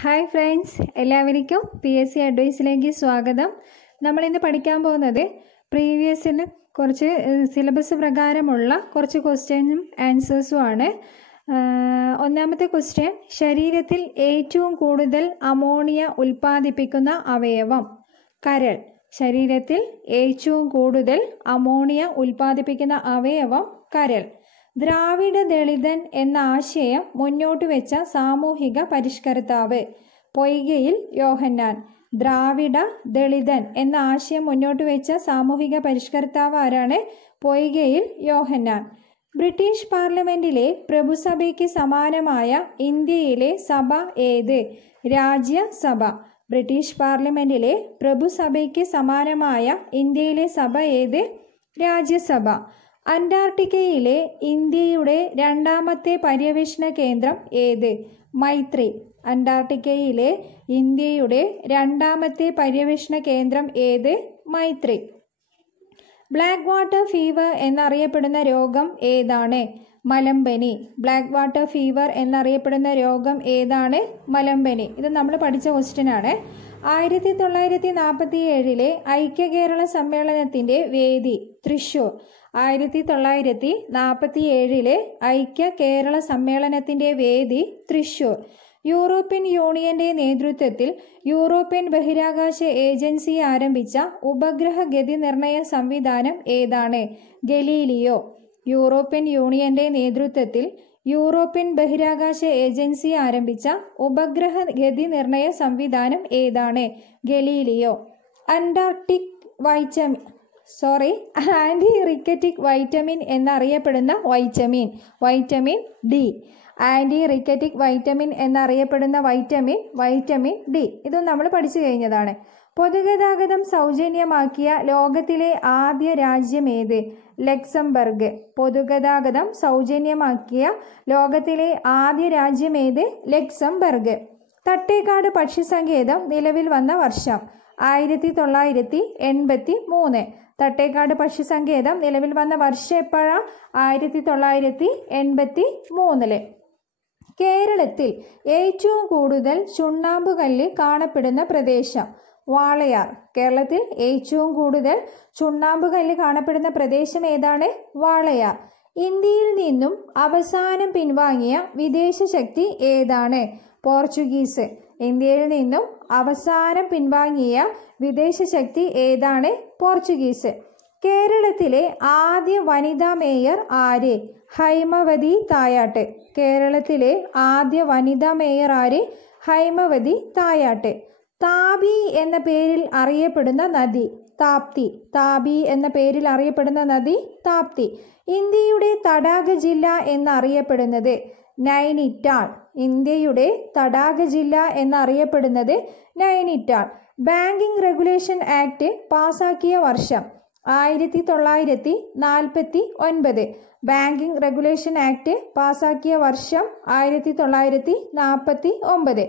Hi friends, എല്ലാവർക്കും PSC അഡ്വൈസിലേക്ക് സ്വാഗതം. നമ്മളിന്ന് പഠിക്കാൻ പോകുന്നത് പ്രീവിയസിന് കുറച്ച് സിലബസ് പ്രകാരമുള്ള കുറച്ച് ക്വസ്റ്റ്യനും ആൻസേഴ്സും ആണ്. ഒന്നാമത്തെ ക്വസ്റ്റ്യൻ, ശരീരത്തിൽ ഏറ്റവും കൂടുതൽ അമോണിയ ഉൽപ്പാദിപ്പിക്കുന്ന അവയവം? കരൾ. ശരീരത്തിൽ ഏറ്റവും കൂടുതൽ അമോണിയ ഉൽപ്പാദിപ്പിക്കുന്ന അവയവം കരൾ. ദ്രാവിഡ ദളിതൻ എന്ന ആശയം മുന്നോട്ട് വെച്ച സാമൂഹിക പരിഷ്കർത്താവ്? പൊയ്കയിൽ യോഹന്നാൻ. ദ്രാവിഡ ദളിതൻ എന്ന ആശയം മുന്നോട്ട് വെച്ച സാമൂഹിക പരിഷ്കർത്താവ് ആരാണ്? പൊയ്കയിൽ യോഹന്നാൻ. ബ്രിട്ടീഷ് പാർലമെന്റിലെ പ്രഭുസഭയ്ക്ക് സമാനമായ ഇന്ത്യയിലെ സഭ ഏത്? രാജ്യസഭ. ബ്രിട്ടീഷ് പാർലമെന്റിലെ പ്രഭുസഭയ്ക്ക് സമാനമായ ഇന്ത്യയിലെ സഭ ഏത്? രാജ്യസഭ. അന്റാർട്ടിക്കയിലെ ഇന്ത്യയുടെ രണ്ടാമത്തെ പര്യവേഷണ കേന്ദ്രം ഏത്? മൈത്രി. അന്റാർട്ടിക്കയിലെ ഇന്ത്യയുടെ രണ്ടാമത്തെ പര്യവേഷണ കേന്ദ്രം ഏത്? മൈത്രി. ബ്ലാക്ക് വാട്ടർ ഫീവർ എന്നറിയപ്പെടുന്ന രോഗം ഏതാണ്? മലമ്പനി. ബ്ലാക്ക് വാട്ടർ ഫീവർ എന്നറിയപ്പെടുന്ന രോഗം ഏതാണ്? മലമ്പനി. ഇത് നമ്മൾ പഠിച്ച ക്വസ്റ്റ്യൻ ആണ്. 1947 ഐക്യ കേരള സമ്മേളനത്തിൻ്റെ വേദി? തൃശ്ശൂർ. 1947 ഐക്യ കേരള സമ്മേളനത്തിൻ്റെ വേദി തൃശ്ശൂർ. യൂറോപ്യൻ യൂണിയന്റെ നേതൃത്വത്തിൽ യൂറോപ്യൻ ബഹിരാകാശ ഏജൻസി ആരംഭിച്ച ഉപഗ്രഹ ഗതി നിർണയ സംവിധാനം ഏതാണ്? ഗലീലിയോ. യൂറോപ്യൻ യൂണിയന്റെ നേതൃത്വത്തിൽ യൂറോപ്യൻ ബഹിരാകാശ ഏജൻസി ആരംഭിച്ച ഉപഗ്രഹ ഗതി നിർണയ സംവിധാനം ഏതാണ്? ഗലീലിയോ. ആന്റി റിക്കറ്റിക് വൈറ്റമിൻ എന്നറിയപ്പെടുന്ന vitamin D. Anti rachitic vitamin എന്നറിയപ്പെടുന്ന വൈറ്റമിൻ ഡി. ഇതും നമ്മൾ പഠിച്ചു കഴിഞ്ഞതാണ്. പൊതുഗതാഗതം സൗജന്യമാക്കിയ ലോകത്തിലെ ആദ്യ രാജ്യം ഏത്? ലക്സംബർഗ്. പൊതുഗതാഗതം സൗജന്യമാക്കിയ ലോകത്തിലെ ആദ്യ രാജ്യം ഏത്? ലക്സംബർഗ്. തട്ടേക്കാട് പക്ഷി സങ്കേതം നിലവിൽ വന്ന വർഷം? 1983. തട്ടേക്കാട് പക്ഷി സങ്കേതം നിലവിൽ വന്ന വർഷം എപ്പോഴാണ്? 1983. കേരളത്തിൽ ഏറ്റവും കൂടുതൽ ചുണ്ണാമ്പുകല്ല് കാണപ്പെടുന്ന പ്രദേശം? വാളയാർ. കേരളത്തിൽ ഏറ്റവും കൂടുതൽ ചുണ്ണാമ്പുകല്ല് കാണപ്പെടുന്ന പ്രദേശം ഏതാണ്? വാളയാർ. ഇന്ത്യയിൽ നിന്നും അവസാനം പിൻവാങ്ങിയ വിദേശ ശക്തി ഏതാണ്? പോർച്ചുഗീസ്. ഇന്ത്യയിൽ നിന്നും അവസാനം പിൻവാങ്ങിയ വിദേശ ശക്തി ഏതാണ്? പോർച്ചുഗീസ്. കേരളത്തിലെ ആദ്യ വനിതാ മേയർ ആര്? ഹൈമവതി തായാട്ട്. കേരളത്തിലെ ആദ്യ വനിതാ മേയർ ആര്? ഹൈമവതി തായാട്ട്. താപി എന്ന പേരിൽ അറിയപ്പെടുന്ന നദി? താപ്തി. താപി എന്ന പേരിൽ അറിയപ്പെടുന്ന നദി താപ്തി. ഇന്ത്യയുടെ തടാക ജില്ല എന്നറിയപ്പെടുന്നത്? നൈനിറ്റാൾ. ഇന്ത്യയുടെ തടാക ജില്ല എന്നറിയപ്പെടുന്നത് നൈനിറ്റാൾ. ബാങ്കിംഗ് റെഗുലേഷൻ ആക്ട് പാസാക്കിയ വർഷം? 1949. ബാങ്കിംഗ് റെഗുലേഷൻ ആക്ട് പാസാക്കിയ വർഷം 1949.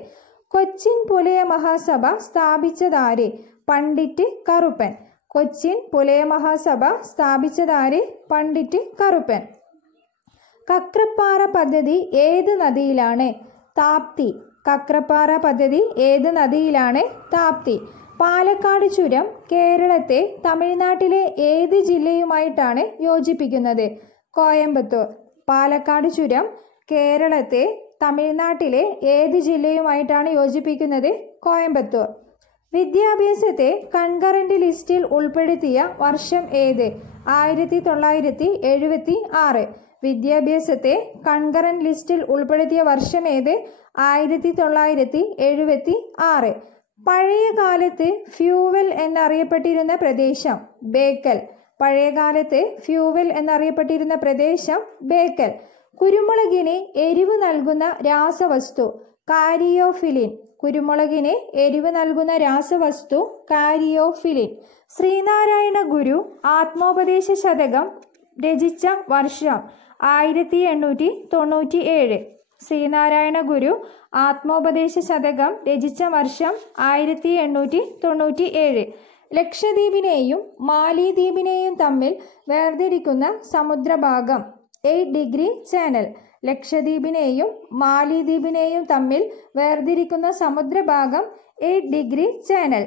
കൊച്ചിൻ പുലയ മഹാസഭ സ്ഥാപിച്ചതാര്? പണ്ഡിറ്റ് കറുപ്പൻ. കൊച്ചിൻ പുലയ മഹാസഭ സ്ഥാപിച്ചതാര്? പണ്ഡിറ്റ് കറുപ്പൻ. കക്രപ്പാറ പദ്ധതി ഏത് നദിയിലാണ്? താപ്തി. കക്രപ്പാറ പദ്ധതി ഏത് നദിയിലാണ്? താപ്തി. പാലക്കാട് ചുരം കേരളത്തെ തമിഴ്നാട്ടിലെ ഏത് ജില്ലയുമായിട്ടാണ് യോജിപ്പിക്കുന്നത്? കോയമ്പത്തൂർ. പാലക്കാട് ചുരം കേരളത്തെ തമിഴ്നാട്ടിലെ ഏത് ജില്ലയുമായിട്ടാണ് യോജിപ്പിക്കുന്നത്? കോയമ്പത്തൂർ. വിദ്യാഭ്യാസത്തെ കൺകറന്റ് ലിസ്റ്റിൽ ഉൾപ്പെടുത്തിയ വർഷം ഏത്? 1976. വിദ്യാഭ്യാസത്തെ കൺകറന്റ് ലിസ്റ്റിൽ ഉൾപ്പെടുത്തിയ വർഷം ഏത്? 1976. പഴയ കാലത്ത് ഫ്യൂവൽ എന്നറിയപ്പെട്ടിരുന്ന പ്രദേശം? ബേക്കൽ. പഴയകാലത്ത് ഫ്യൂവൽ എന്നറിയപ്പെട്ടിരുന്ന പ്രദേശം ബേക്കൽ. കുരുമുളകിന് എരിവ് നൽകുന്ന രാസവസ്തു? കാരിയോഫിലിൻ. കുരുമുളകിന് എരിവ് നൽകുന്ന രാസവസ്തു കാരിയോഫിലിൻ. ശ്രീനാരായണ ഗുരു ആത്മോപദേശ ശതകം രചിച്ച വർഷം? 1897. ശ്രീനാരായണ ഗുരു ആത്മോപദേശ ശതകം രചിച്ച വർഷം 1897. ലക്ഷദ്വീപിനെയും മാലിദ്വീപിനെയും തമ്മിൽ വേർതിരിക്കുന്ന സമുദ്രഭാഗം? 8 ഡിഗ്രി ചാനൽ. ലക്ഷദ്വീപിനെയും മാലിദ്വീപിനെയും തമ്മിൽ വേർതിരിക്കുന്ന സമുദ്രഭാഗം 8 degree channel.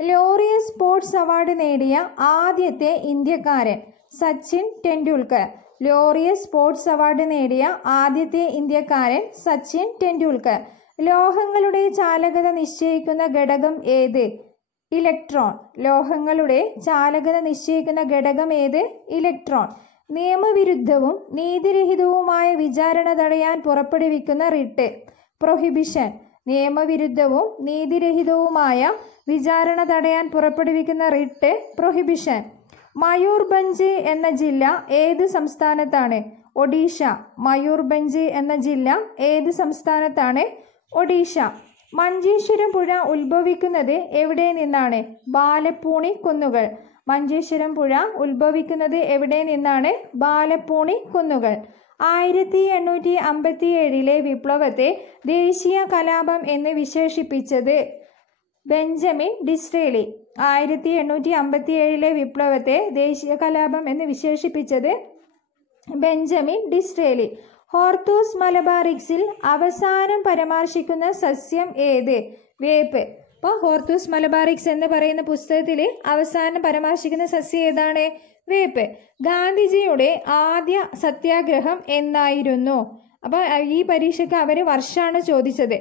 L'Oréal sports award നേടിയ ആദ്യത്തെ ഇന്ത്യക്കാരൻ Sachin Tendulkar. L'Oréal sports award നേടിയ ആദ്യത്തെ ഇന്ത്യക്കാരൻ സച്ചിൻ ടെണ്ടുൽക്കർ. ലോഹങ്ങളുടെ ചാലകത നിശ്ചയിക്കുന്ന ഘടകം ഏത്? ഇലക്ട്രോൺ. ലോഹങ്ങളുടെ ചാലകത നിശ്ചയിക്കുന്ന ഘടകം ഏത്? ഇലക്ട്രോൺ. നിയമവിരുദ്ധവും നീതിരഹിതവുമായ വിചാരണ തടയാൻ പുറപ്പെടുവിക്കുന്ന റിട്ട് പ്രൊഹിബിഷൻ. നിയമവിരുദ്ധവും നീതിരഹിതവുമായ വിചാരണ തടയാൻ പുറപ്പെടുവിക്കുന്ന റിട്ട് പ്രൊഹിബിഷൻ. മയൂർഭഞ്ച് എന്ന ജില്ല ഏത് സംസ്ഥാനത്താണ്? ഒഡീഷ. മയൂർഭഞ്ച് എന്ന ജില്ല ഏത് സംസ്ഥാനത്താണ്? ഒഡീഷ. മഞ്ചേശ്വരം പുഴ ഉത്ഭവിക്കുന്നത് എവിടെ നിന്നാണ്? ബാലപ്പൂണി കുന്നുകൾ. മഞ്ചേശ്വരം പുഴ ഉത്ഭവിക്കുന്നത് എവിടെ നിന്നാണ്? ബാലപ്പൂണി കുന്നുകൾ. 1857 വിപ്ലവത്തെ ദേശീയ കലാപം എന്ന് വിശേഷിപ്പിച്ചത് ബെഞ്ചമിൻ ഡിസ്രേലി. 1857 വിപ്ലവത്തെ ദേശീയ കലാപം എന്ന് വിശേഷിപ്പിച്ചത് ബെഞ്ചമിൻ ഡിസ്രേലി. ഹോർത്തൂസ് മലബാറിക്സിൽ അവസാനം പരാമർശിക്കുന്ന സസ്യം ഏത്? വേപ്പ്. അപ്പോൾ ഹോർത്തൂസ് മലബാറിക്സ് എന്ന് പറയുന്ന പുസ്തകത്തിൽ അവസാനം പരാമർശിക്കുന്ന സസ്യം ഏതാണ്? വേപ്പ്. ഗാന്ധിജിയുടെ ആദ്യ സത്യാഗ്രഹം എന്നായിരുന്നു? അപ്പോൾ ഈ പരീക്ഷയ്ക്ക് അവർ വർഷമാണ് ചോദിച്ചത്.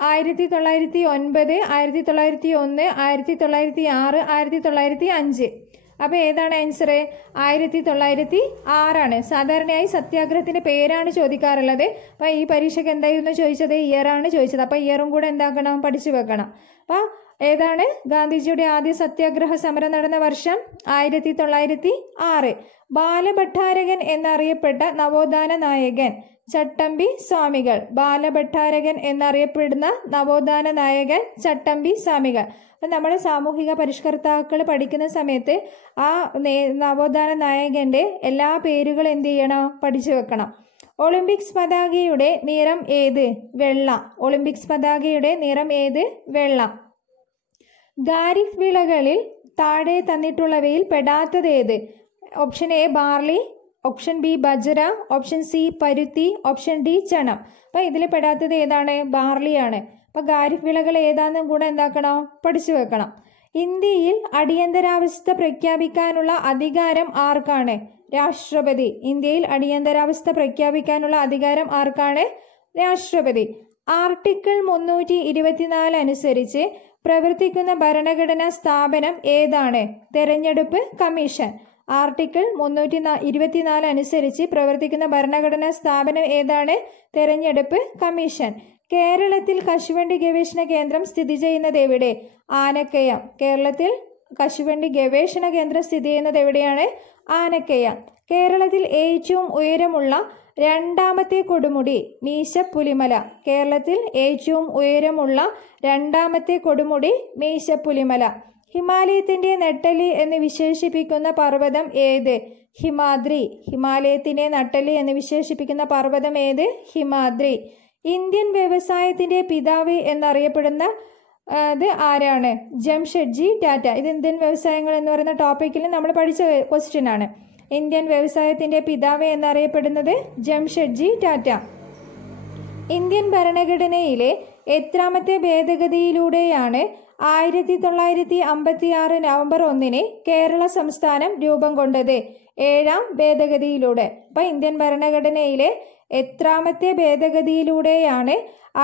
1909, 1901, 1906, 1905. അപ്പോൾ ഏതാണ് ആൻസർ? 1906. സാധാരണയായി സത്യാഗ്രഹത്തിന്റെ പേരാണ് ചോദിക്കാറുള്ളത്. അപ്പോൾ ഈ പരീക്ഷയ്ക്ക് എന്തായിരുന്നു ചോദിച്ചത്? ഇയറാണ് ചോദിച്ചത്. അപ്പോൾ ഇയറും കൂടെ എന്താക്കണം? പഠിച്ചു വെക്കണം. അപ്പോൾ ഏതാണ് ഗാന്ധിജിയുടെ ആദ്യ സത്യാഗ്രഹ സമരം നടന്ന വർഷം? 1906. ബാലഭട്ടാരകൻ എന്നറിയപ്പെട്ട നവോത്ഥാന നായകൻ ചട്ടമ്പി സ്വാമികൾ. ബാലഭട്ടാരകൻ എന്നറിയപ്പെടുന്ന നവോത്ഥാന നായകൻ ചട്ടമ്പി സ്വാമികൾ. അപ്പം നമ്മൾ സാമൂഹിക പരിഷ്കർത്താക്കൾ പഠിക്കുന്ന സമയത്ത് ആ നവോത്ഥാന നായകന്റെ എല്ലാ പേരുകളും എന്ത് ചെയ്യണം? പഠിച്ചു വെക്കണം. ഒളിമ്പിക്സ് പതാകയുടെ നിറം ഏത്? വെള്ള. ഒളിമ്പിക്സ് പതാകയുടെ നിറം ഏത്? വെള്ള. ഖാരിഫ് വിളകളിൽ താഴെ തന്നിട്ടുള്ളവയിൽ പെടാത്തത് ഏത്? Option A barley, option B bajra, option C പരുത്തി, ഓപ്ഷൻ ഡി ചണം. അപ്പം ഇതിൽ പെടാത്തത് ഏതാണ്? ബാർലിയാണ്. അപ്പം ഖാരിഫ് വിളകൾ ഏതാണെന്നും കൂടെ എന്താക്കണം? പഠിച്ചു വെക്കണം. ഇന്ത്യയിൽ അടിയന്തരാവസ്ഥ പ്രഖ്യാപിക്കാനുള്ള അധികാരം ആർക്കാണ്? രാഷ്ട്രപതി. ഇന്ത്യയിൽ അടിയന്തരാവസ്ഥ പ്രഖ്യാപിക്കാനുള്ള അധികാരം ആർക്കാണ്? രാഷ്ട്രപതി. ആർട്ടിക്കിൾ 324 അനുസരിച്ച് പ്രവർത്തിക്കുന്ന ഭരണഘടനാ സ്ഥാപനം ഏതാണ്? തെരഞ്ഞെടുപ്പ് കമ്മീഷൻ. ആർട്ടിക്കിൾ 324 അനുസരിച്ച് പ്രവർത്തിക്കുന്ന ഭരണഘടനാ സ്ഥാപനം ഏതാണ്? തെരഞ്ഞെടുപ്പ് കമ്മീഷൻ. കേരളത്തിൽ കശുവണ്ടി ഗവേഷണ കേന്ദ്രം സ്ഥിതി ചെയ്യുന്നത് എവിടെ? ആനക്കയം. കേരളത്തിൽ കശുവണ്ടി ഗവേഷണ കേന്ദ്രം സ്ഥിതി ചെയ്യുന്നത് എവിടെയാണ്? ആനക്കയം. കേരളത്തിൽ ഏറ്റവും ഉയരമുള്ള രണ്ടാമത്തെ കൊടുമുടി മീശപ്പുലിമല. കേരളത്തിൽ ഏറ്റവും ഉയരമുള്ള രണ്ടാമത്തെ കൊടുമുടി മീശപ്പുലിമല. ഹിമാലയത്തിന്റെ നെട്ടലി എന്ന് വിശേഷിപ്പിക്കുന്ന പർവ്വതം ഏത്? ഹിമാദ്രി. ഹിമാലയത്തിന്റെ നട്ടലി എന്ന് വിശേഷിപ്പിക്കുന്ന പർവ്വതം ഏത്? ഹിമാദ്രി. ഇന്ത്യൻ വ്യവസായത്തിന്റെ പിതാവ് എന്നറിയപ്പെടുന്ന അത് ആരാണ്? ജംഷഡ്ജി ടാറ്റ. ഇത് ഇന്ത്യൻ വ്യവസായങ്ങൾ എന്ന് പറയുന്ന ടോപ്പിക്കിൽ നമ്മൾ പഠിച്ച ക്വസ്റ്റ്യൻ ആണ്. ഇന്ത്യൻ വ്യവസായത്തിന്റെ പിതാവ് എന്നറിയപ്പെടുന്നത് ജംഷഡ്ജി ടാറ്റ. ഇന്ത്യൻ ഭരണഘടനയിലെ എത്രാമത്തെ ഭേദഗതിയിലൂടെയാണ് 1956 നവംബർ 1 കേരള സംസ്ഥാനം രൂപം കൊണ്ടത്? 7ാം ഭേദഗതിയിലൂടെ. അപ്പം ഇന്ത്യൻ ഭരണഘടനയിലെ എത്രാമത്തെ ഭേദഗതിയിലൂടെയാണ്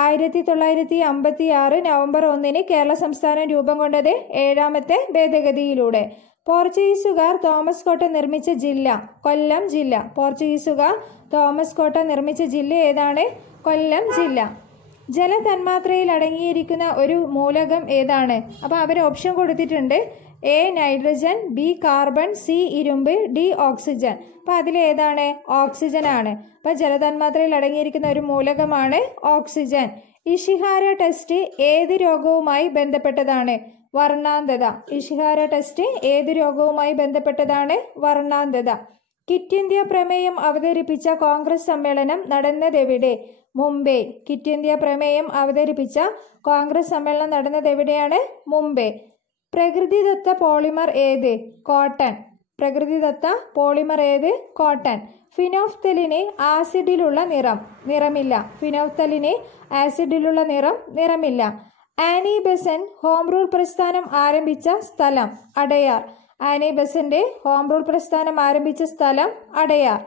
1956 നവംബർ 1 കേരള സംസ്ഥാനം രൂപം കൊണ്ടത്? 7ാമത്തെ ഭേദഗതിയിലൂടെ. പോർച്ചുഗീസുകാർ തോമസ് കോട്ട നിർമ്മിച്ച ജില്ല? കൊല്ലം ജില്ല. പോർച്ചുഗീസുകാർ തോമസ് കോട്ട നിർമ്മിച്ച ജില്ല ഏതാണ്? കൊല്ലം ജില്ല. ജലതന്മാത്രയിൽ അടങ്ങിയിരിക്കുന്ന ഒരു മൂലകം ഏതാണ്? അപ്പോൾ അവർ ഓപ്ഷൻ കൊടുത്തിട്ടുണ്ട്. A nitrogen, B carbon, C ഇരുമ്പ്, ഡി ഓക്സിജൻ. അപ്പോൾ അതിലേതാണ്? ഓക്സിജൻ ആണ്. അപ്പോൾ ജലതന്മാത്രയിൽ അടങ്ങിയിരിക്കുന്ന ഒരു മൂലകമാണ് ഓക്സിജൻ. ഇഷിഹാര ടെസ്റ്റ് ഏത് രോഗവുമായി ബന്ധപ്പെട്ടതാണ്? വർണ്ണാന്ധത. ഇഷിഹാര ടെസ്റ്റ് ഏത് രോഗവുമായി ബന്ധപ്പെട്ടതാണ്? വർണ്ണാന്ധത. ക്വിറ്റ് ഇന്ത്യ പ്രമേയം അവതരിപ്പിച്ച കോൺഗ്രസ് സമ്മേളനം നടന്നതെവിടെ? മുംബൈ. ക്വിറ്റ് ഇന്ത്യ പ്രമേയം അവതരിപ്പിച്ച കോൺഗ്രസ് സമ്മേളനം നടന്നത് എവിടെയാണ്? മുംബൈ. പ്രകൃതിദത്ത പോളിമർ ഏത്? കോട്ടൺ. പ്രകൃതിദത്ത പോളിമർ ഏത്? കോട്ടൺ. ഫിനോഫ്തലിന് ആസിഡിലുള്ള നിറമില്ല. ഫിനോഫ്തലിന് ആസിഡിലുള്ള നിറമില്ല. ആനി ബെസന്റ് ഹോം റൂൾ പ്രസ്ഥാനം ആരംഭിച്ച സ്ഥലം Adyar. Annie Besant home rule പ്രസ്ഥാനം ആരംഭിച്ച സ്ഥലം അടയാർ.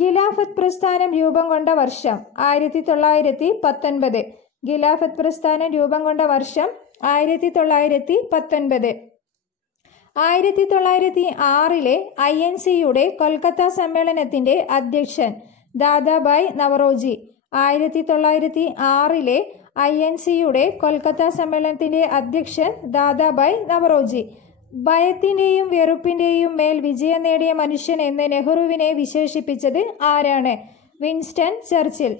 ഖിലാഫത്ത് പ്രസ്ഥാനം രൂപം കൊണ്ട വർഷം 1919. ഖിലാഫത്ത് പ്രസ്ഥാനം രൂപം കൊണ്ട വർഷം 1919. 1906 INCയുടെ കൊൽക്കത്ത സമ്മേളനത്തിന്റെ അധ്യക്ഷൻ ദാദാഭായ് നവറോജി. 1906 INCയുടെ കൊൽക്കത്ത സമ്മേളനത്തിന്റെ അധ്യക്ഷൻ ദാദാഭായ് നവറോജി. ഭയത്തിന്റെയും വെറുപ്പിന്റെയും മേൽ വിജയം നേടിയ മനുഷ്യൻ എന്ന് നെഹ്റുവിനെ വിശേഷിപ്പിച്ചത് ആരാണ്? Winston Churchill.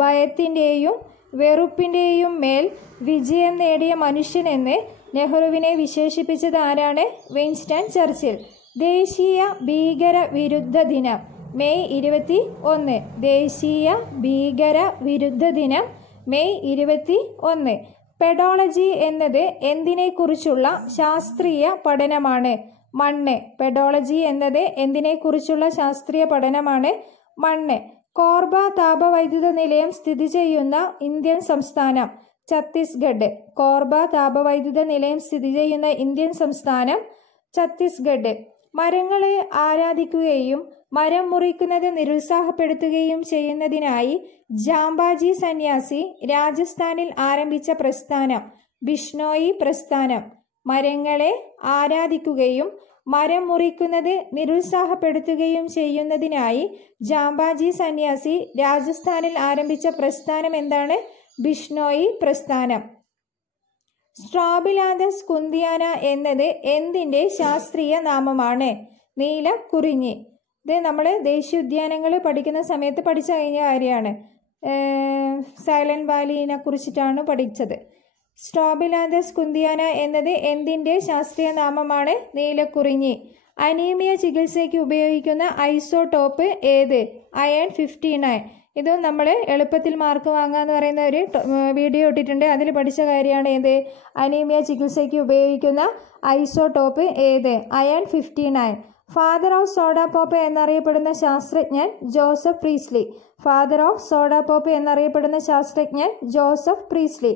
ഭയത്തിന്റെയും വെറുപ്പിന്റെയും മേൽ വിജയം നേടിയ മനുഷ്യൻ എന്ന് നെഹ്റുവിനെ വിശേഷിപ്പിച്ചത് ആരാണ്? Winston Churchill. ദേശീയ ഭീകര വിരുദ്ധ ദിനം മെയ് 21. ദേശീയ ഭീകര വിരുദ്ധ ദിനം മെയ് 21. പെഡോളജി എന്നത് എന്തിനെക്കുറിച്ചുള്ള ശാസ്ത്രീയ പഠനമാണ്? മണ്ണ്. പെഡോളജി എന്നത് എന്തിനെക്കുറിച്ചുള്ള ശാസ്ത്രീയ പഠനമാണ്? മണ്ണ്. കോർബ താപവൈദ്യുത നിലയം സ്ഥിതി ചെയ്യുന്ന ഇന്ത്യൻ സംസ്ഥാനം ഛത്തീസ്ഗഡ്. കോർബ താപവൈദ്യുത നിലയം സ്ഥിതി ചെയ്യുന്ന ഇന്ത്യൻ സംസ്ഥാനം ഛത്തീസ്ഗഡ്. മരങ്ങളെ ആരാധിക്കുകയും മരം മുറിക്കുന്നത് നിരുത്സാഹപ്പെടുത്തുകയും ചെയ്യുന്നതിനായി ജാംബാജി സന്യാസി രാജസ്ഥാനിൽ ആരംഭിച്ച പ്രസ്ഥാനം ബിഷ്ണോയി പ്രസ്ഥാനം. മരങ്ങളെ ആരാധിക്കുകയും മരം മുറിക്കുന്നത് നിരുത്സാഹപ്പെടുത്തുകയും ചെയ്യുന്നതിനായി ജാംബാജി സന്യാസി രാജസ്ഥാനിൽ ആരംഭിച്ച പ്രസ്ഥാനം എന്താണ്? ബിഷ്ണോയി പ്രസ്ഥാനം. സ്ട്രോബിലാന്തസ് കുന്തിയാന എന്നത് എന്തിൻ്റെ ശാസ്ത്രീയ നാമമാണ്? നീലക്കുറിഞ്ഞി. ഇത് നമ്മൾ ദേശീയ ഉദ്യാനങ്ങൾ പഠിക്കുന്ന സമയത്ത് പഠിച്ചു കഴിഞ്ഞ കാര്യമാണ്. സൈലന്റ് വാലിനെ കുറിച്ചിട്ടാണ് പഠിച്ചത്. സ്ട്രോബിലാന്തസ് കുന്തിയാന എന്നത് എന്തിൻ്റെ ശാസ്ത്രീയ നാമമാണ്? നീലക്കുറിഞ്ഞി. അനീമിയ ചികിത്സയ്ക്ക് ഉപയോഗിക്കുന്ന ഐസോടോപ്പ് ഏത്? അയൺ 59. ഇത് നമ്മൾ എളുപ്പത്തിൽ മാർക്ക് വാങ്ങാന്ന് പറയുന്ന ഒരു വീഡിയോ ഇട്ടിട്ടുണ്ട്. അതിൽ പഠിച്ച കാര്യമാണ് ഏത്? അനീമിയ ചികിത്സയ്ക്ക് ഉപയോഗിക്കുന്ന ഐസോടോപ്പ് ഏത്? Iron 59. Father of soda pop എന്നറിയപ്പെടുന്ന ശാസ്ത്രജ്ഞൻ Joseph Priestley. Father of soda pop എന്നറിയപ്പെടുന്ന ശാസ്ത്രജ്ഞൻ ജോസഫ് പ്രീസ്ലി.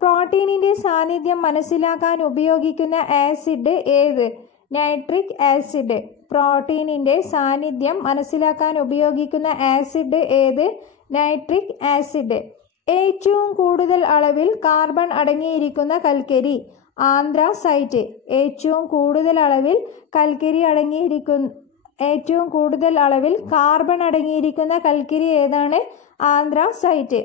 പ്രോട്ടീനിന്റെ സാന്നിധ്യം മനസ്സിലാക്കാൻ ഉപയോഗിക്കുന്ന ആസിഡ് ഏത്? Nitric acid. പ്രോട്ടീനിന്റെ സാന്നിധ്യം മനസ്സിലാക്കാൻ ഉപയോഗിക്കുന്ന ആസിഡ് ഏത്? Nitric acid. ഏറ്റവും കൂടുതൽ അളവിൽ കാർബൺ അടങ്ങിയിരിക്കുന്ന കൽക്കരി ആന്ത്രാസൈറ്റ്. ഏറ്റവും കൂടുതൽ അളവിൽ ഏറ്റവും കൂടുതൽ അളവിൽ കാർബൺ അടങ്ങിയിരിക്കുന്ന കൽക്കരി ഏതാണ്? ആന്ത്രാസൈറ്റ്.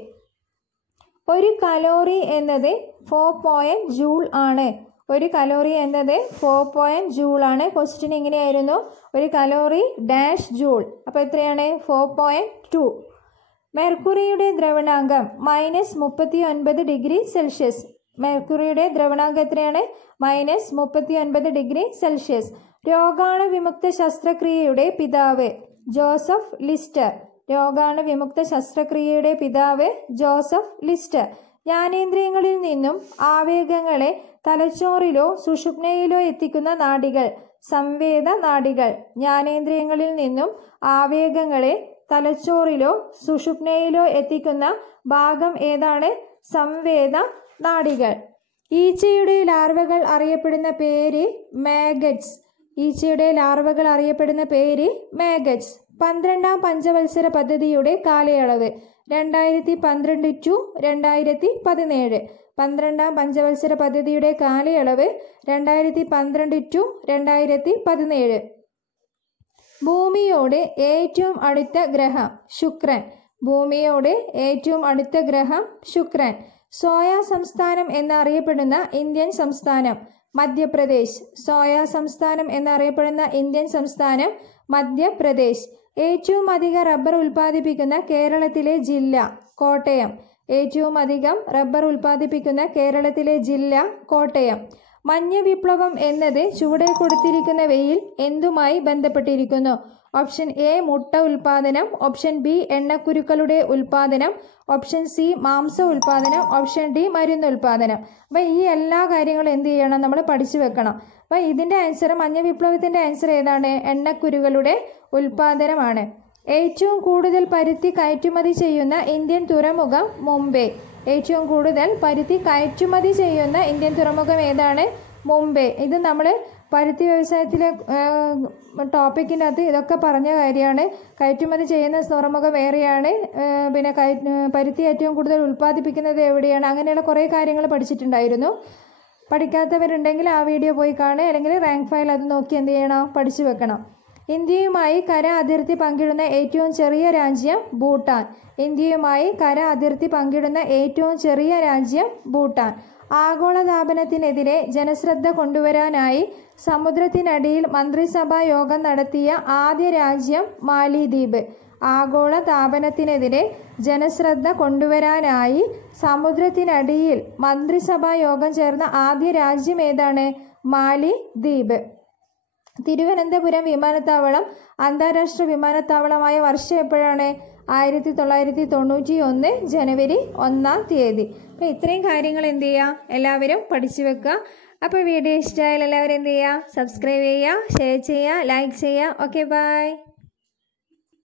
ഒരു കലോറി എന്നത് 4 ജൂൾ ആണ്. ഒരു കലോറി എന്നത് 4 ജൂൾ ആണ്. ക്വസ്റ്റ്യൻ എങ്ങനെയായിരുന്നു? ഒരു കലോറി ഡാഷ് ജൂൾ. അപ്പോൾ എത്രയാണ്? 4.2. മെർക്കുറിയുടെ ദ്രവണാങ്കം -39 ഡിഗ്രി സെൽഷ്യസ്. മെർക്കുറിയുടെ ദ്രവണാങ്കം എത്രയാണ്? -39 ഡിഗ്രി സെൽഷ്യസ്. രോഗാണു വിമുക്ത ശസ്ത്രക്രിയയുടെ പിതാവ് ജോസഫ് ലിസ്റ്റർ. രോഗാണു വിമുക്ത ശസ്ത്രക്രിയയുടെ പിതാവ് ജോസഫ് ലിസ്റ്റർ. ജ്ഞാനേന്ദ്രിയങ്ങളിൽ നിന്നും ആവേഗങ്ങളെ തലച്ചോറിലോ സുഷുമ്നയിലോ എത്തിക്കുന്ന നാഡികൾ സംവേദ നാഡികൾ. ജ്ഞാനേന്ദ്രിയങ്ങളിൽ നിന്നും ആവേഗങ്ങളെ തലച്ചോറിലോ സുഷുമ്നയിലോ എത്തിക്കുന്ന ഭാഗം ഏതാണ്? സംവേദ നാഡികൾ. ഈച്ചയുടെ ലാർവകൾ അറിയപ്പെടുന്ന പേര് മാഗറ്റ്സ്. ഈച്ചയുടെ ലാർവകൾ അറിയപ്പെടുന്ന പേര് മാഗറ്റ്സ്. 12ാം പഞ്ചവത്സര പദ്ധതിയുടെ കാലയളവ് 2012 to 2017. 12ാം പഞ്ചവത്സര പദ്ധതിയുടെ കാലയളവ് 2012 to 2017. ഭൂമിയോട് ഏറ്റവും അടുത്ത ഗ്രഹം ശുക്രൻ. ഭൂമിയോട് ഏറ്റവും അടുത്ത ഗ്രഹം ശുക്രൻ. സോയ സംസ്ഥാനം എന്നറിയപ്പെടുന്ന ഇന്ത്യൻ സംസ്ഥാനം മധ്യപ്രദേശ്. സോയ സംസ്ഥാനം എന്നറിയപ്പെടുന്ന ഇന്ത്യൻ സംസ്ഥാനം മധ്യപ്രദേശ്. ഏറ്റവും അധികം റബ്ബർ ഉൽപ്പാദിപ്പിക്കുന്ന കേരളത്തിലെ ജില്ല കോട്ടയം. ഏറ്റവും അധികം റബ്ബർ ഉൽപ്പാദിപ്പിക്കുന്ന കേരളത്തിലെ ജില്ല കോട്ടയം. മഞ്ഞ വിപ്ലവം എന്നത് ചുവടെ കൊടുത്തിരിക്കുന്നവയിൽ എന്തുമായി ബന്ധപ്പെട്ടിരിക്കുന്നു? ഓപ്ഷൻ എ മുട്ട ഉൽപാദനം, ഓപ്ഷൻ ബി എണ്ണക്കുരുക്കളുടെ ഉൽപാദനം, ഓപ്ഷൻ സി മാംസ ഉൽപാദനം, ഓപ്ഷൻ ഡി മരുന്ന് ഉൽപാദനം. അപ്പോൾ ഈ എല്ലാ കാര്യങ്ങളും എന്ത് ചെയ്യണം, നമ്മൾ പഠിച്ചു വെക്കണം. അപ്പോൾ ഇതിൻ്റെ ആൻസർ, മഞ്ഞ വിപ്ലവത്തിൻ്റെ ആൻസർ ഏതാണ്? എണ്ണക്കുരുകളുടെ ഉൽപാദനമാണ്. ഏറ്റവും കൂടുതൽ പരുത്തി കയറ്റുമതി ചെയ്യുന്ന ഇന്ത്യൻ തുറമുഖം മുംബൈ. ഏറ്റവും കൂടുതൽ പരുത്തി കയറ്റുമതി ചെയ്യുന്ന ഇന്ത്യൻ തുറമുഖം ഏതാണ്? മുംബൈ. ഇത് നമ്മൾ പരുത്തി വ്യവസായത്തിലെ ടോപ്പിക്കിനകത്ത് ഇതൊക്കെ പറഞ്ഞ കാര്യമാണ്. കയറ്റുമതി ചെയ്യുന്ന തുറമുഖം വേറെയാണ്, പിന്നെ പരുത്തി ഏറ്റവും കൂടുതൽ ഉൽപ്പാദിപ്പിക്കുന്നത് എവിടെയാണ്, അങ്ങനെയുള്ള കുറേ കാര്യങ്ങൾ പഠിച്ചിട്ടുണ്ടായിരുന്നു. പഠിക്കാത്തവരുണ്ടെങ്കിൽ ആ വീഡിയോ പോയി കാണുക, അല്ലെങ്കിൽ റാങ്ക് ഫയൽ അത് നോക്കി എന്ത് ചെയ്യണം, പഠിച്ചു വെക്കണം. ഇന്ത്യയുമായി കര അതിർത്തി പങ്കിടുന്ന ഏറ്റവും ചെറിയ രാജ്യം ഭൂട്ടാൻ. ഇന്ത്യയുമായി കര അതിർത്തി പങ്കിടുന്ന ഏറ്റവും ചെറിയ രാജ്യം ഭൂട്ടാൻ. ആഗോളതാപനത്തിനെതിരെ ജനശ്രദ്ധ കൊണ്ടുവരാനായി സമുദ്രത്തിനടിയിൽ മന്ത്രിസഭാ യോഗം നടത്തിയ ആദ്യ രാജ്യം മാലിദ്വീപ്. ആഗോളതാപനത്തിനെതിരെ ജനശ്രദ്ധ കൊണ്ടുവരാനായി സമുദ്രത്തിനടിയിൽ മന്ത്രിസഭാ യോഗം ചേർന്ന ആദ്യ രാജ്യം ഏതാണ്? മാലിദ്വീപ്. തിരുവനന്തപുരം വിമാനത്താവളം അന്താരാഷ്ട്ര വിമാനത്താവളമായ വർഷം എപ്പോഴാണ്? 1991 ജനുവരി 1. അപ്പോൾ ഇത്രയും കാര്യങ്ങൾ എന്ത് ചെയ്യുക, എല്ലാവരും പഠിച്ചു വെക്കുക. അപ്പോൾ വീഡിയോ ഇഷ്ടമായാൽ എല്ലാവരും എന്ത് ചെയ്യുക, സബ്സ്ക്രൈബ് ചെയ്യുക, ഷെയർ ചെയ്യുക, ലൈക്ക് ചെയ്യുക. Okay, by.